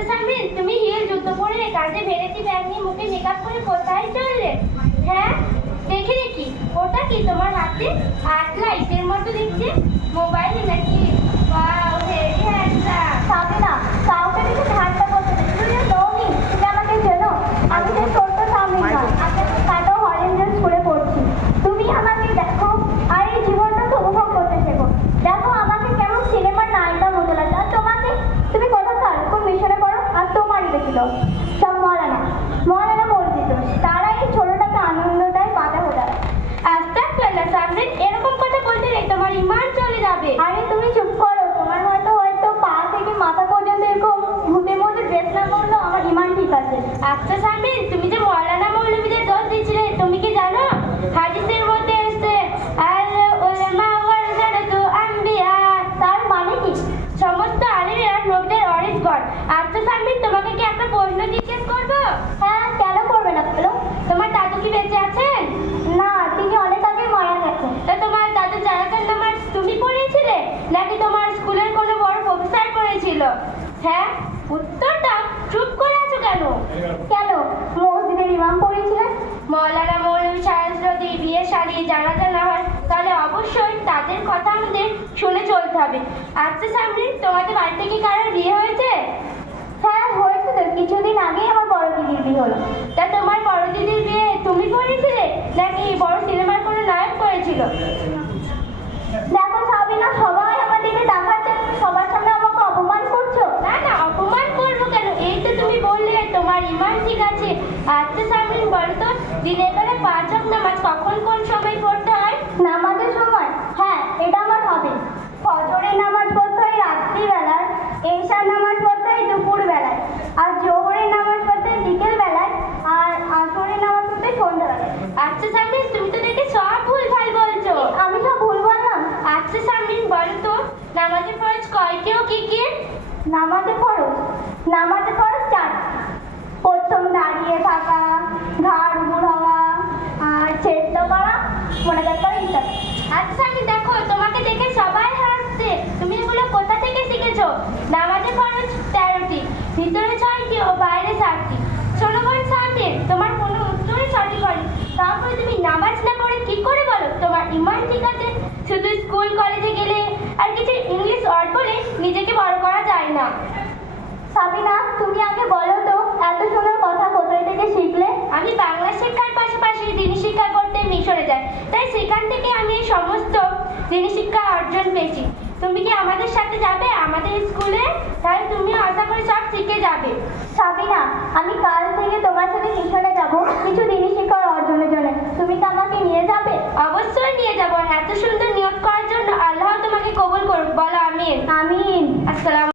আচ্ছা সামিন, তুমি হিল জুতো পরে কাঁধে ভেরেটি ব্যাগ নিয়ে মুখে মেকআপ করে কোথায় চললে? হ্যাঁ, দেখি দেখি। ওটা কি তোমার হাতে? আর্ট লাইটের মতো দেখছে। মোবাইলে নাকি? Wow, very handsome. সাবিনা, কাউকে দেখে ঠাট্টা করতে নেই। তুই নওনি, তুমি আমাকে চেনো? আমি সেই ছোট্ট সাবিনা, আমি কাটো অরেঞ্জ স্কুলে পড়ছি। তুমি আমাকে দেখো আর এই জীবনটাকে উপভোগ করতে শেখো। দেখো আমাকে কেমন সিনেমার নায়িকার মতো লাগে। আর তোমাকে, তুমি কোথাকার কোন মিশনে পড়ো? আর তোমারই দেখি তো সব মরানা মসজিদ। তারা এই ছোটটাকে আনন্দ দেয়, বাধা হয়ে আস্তাগফিরুল্লাহ সামিন, এরকম কথা বলতে নেই, তোমার ইমান চলে যাবে। আরে তুমি চুপ করো। তোমার হয়তো পা থেকে মাথা পর্যন্ত এরকম ভূতের মধ্যে ড্রেস না করলেও আমার ইমান ঠিক আছে। আচ্ছা সামিন, তুমি যে মৌলানা মৌলবীদের দোষ দিচ্ছিলে, তুমি কি জানো হাদিসের মধ্যে এসেছে আল উলামা ওয়ারাসাতুল আম্বিয়া। তার মানে কি? সমস্ত আলিমেরা নবীদের ওয়ারিসগণ। আচ্ছা সামিন, তোমাকে কি একটা প্রশ্ন জিজ্ঞেস করবো? হ্যাঁ, কেন করবে না বলো? তোমার দাদু কি বেঁচে আছেন? না, তিনি অনেক আগে মারা গেছেন। তা তোমার দাদু জানাজার নামাজ তুমি পড়িয়েছিলে নাকি তোমার স্কুলের কোনো বড় প্রফেসর করেছিল? হ্যাঁ, উত্তর দাও। চুপ করে আছো কেন? কেন? মসজিদের ইমাম পড়েছিলেন। মৌলানা মৌলভী সাহেব যদি বিয়ে সারিয়ে জানাজা না হয়, তাহলে অবশ্যই তাদের কথা আমাদের শুনে চলতে হবে। আচ্ছা সামরিন, তোমাদের বাড়িতে কি কারোর বিয়ে হয়েছে? হ্যাঁ, হয়েছে তো। কিছুদিন আগেই আমার বড় দিদির বিয়ে হলো। তা তোমার বড় দিদির বিয়ে তুমি করেছিলে নাকি বড় সিনেমার কোনো নায়ক করেছিল? দেখো সাবিনা, সবাই আমার দিকে তাকাচ্ছে, তুমি সবার সামনে আমাকে অপমান করছো। না না, অপমান করবো কেন? এই তো তুমি বললে তোমার ইমান ঠিক আছে। আচ্ছা সামরিন, বলো তো দিনের বেলা 5 ওয়াক্ত নামাজ কখন কোন সময় পড়তে হয়? নামাজের সময়? হ্যাঁ, এটা আমার হবে। ফজরের নামাজ পড়তে হয় রাত্রিবেলায়, এশার নামাজ পড়তে হয় দুপুরবেলায়, আর জোহরের নামাজ পড়তে হয় বিকেলবেলায়, আর আসরের নামাজ পড়তে হয় সন্ধ্যাবেলায়। আচ্ছা সামরিন, তুমি তো দেখে সব ভুলভাল বলছো। আমি সব ভুল বললাম? আচ্ছা সামরিন, বলো তো নামাজের ফরজ কয়টি ও কি কি? নামাজে ফরজ 4টি। প্রথম দাঁড়িয়ে থাকা, ঘাড় উপর হওয়া, আর চেষ্টা করা, মোনাজাত করা ইত্যাদি। আচ্ছা সামরিন, দেখো তোমাকে দেখে সবাই হাসছে। তুমি এগুলো কোথা থেকে শিখেছো? নামাজের ফরজ 13টি, ভিতরে 6টি ও বাইরে 7টি। শোনোগণ সামরিন, তোমার কোনো উত্তরই সঠিক হয়নি। তারপরে তুমি নামাজ না পড়ে কি করে বলো তোমার ইমান ঠিক আছে? শুধু স্কুল কলেজে গেলে আর কিছু ইংলিশ ওয়ার্ড বলে নিজেকে বড় করা যায় না। সাবিনা, তুমি আগে বলো তো এত সুন্দর কথা কোথায় থেকে শিখলে? আমি বাংলা শিক্ষার পাশাপাশি দিনী শিক্ষা করতে মিশরে যাই, তাই সেখান থেকে আমি এই সমস্ত দিনী শিক্ষা অর্জন পেয়েছি। তুমি কি আমাদের সাথে যাবে আমাদের স্কুলে? তাই তুমি আশা করি সব শিখে যাবে। সাবিনা, আমি কাল থেকে তোমার সাথে মিশনে যাব কিছু দিনী শিক্ষা অর্জনের জন্য। তুমি তো আমাকে নিয়ে যাবে? অবশ্যই নিয়ে যাবো। এত সুন্দর নিয়োগ করার জন্য আল্লাহ তোমাকে কবুল করুক। বলো আমিন। আমিন। আসসালাম।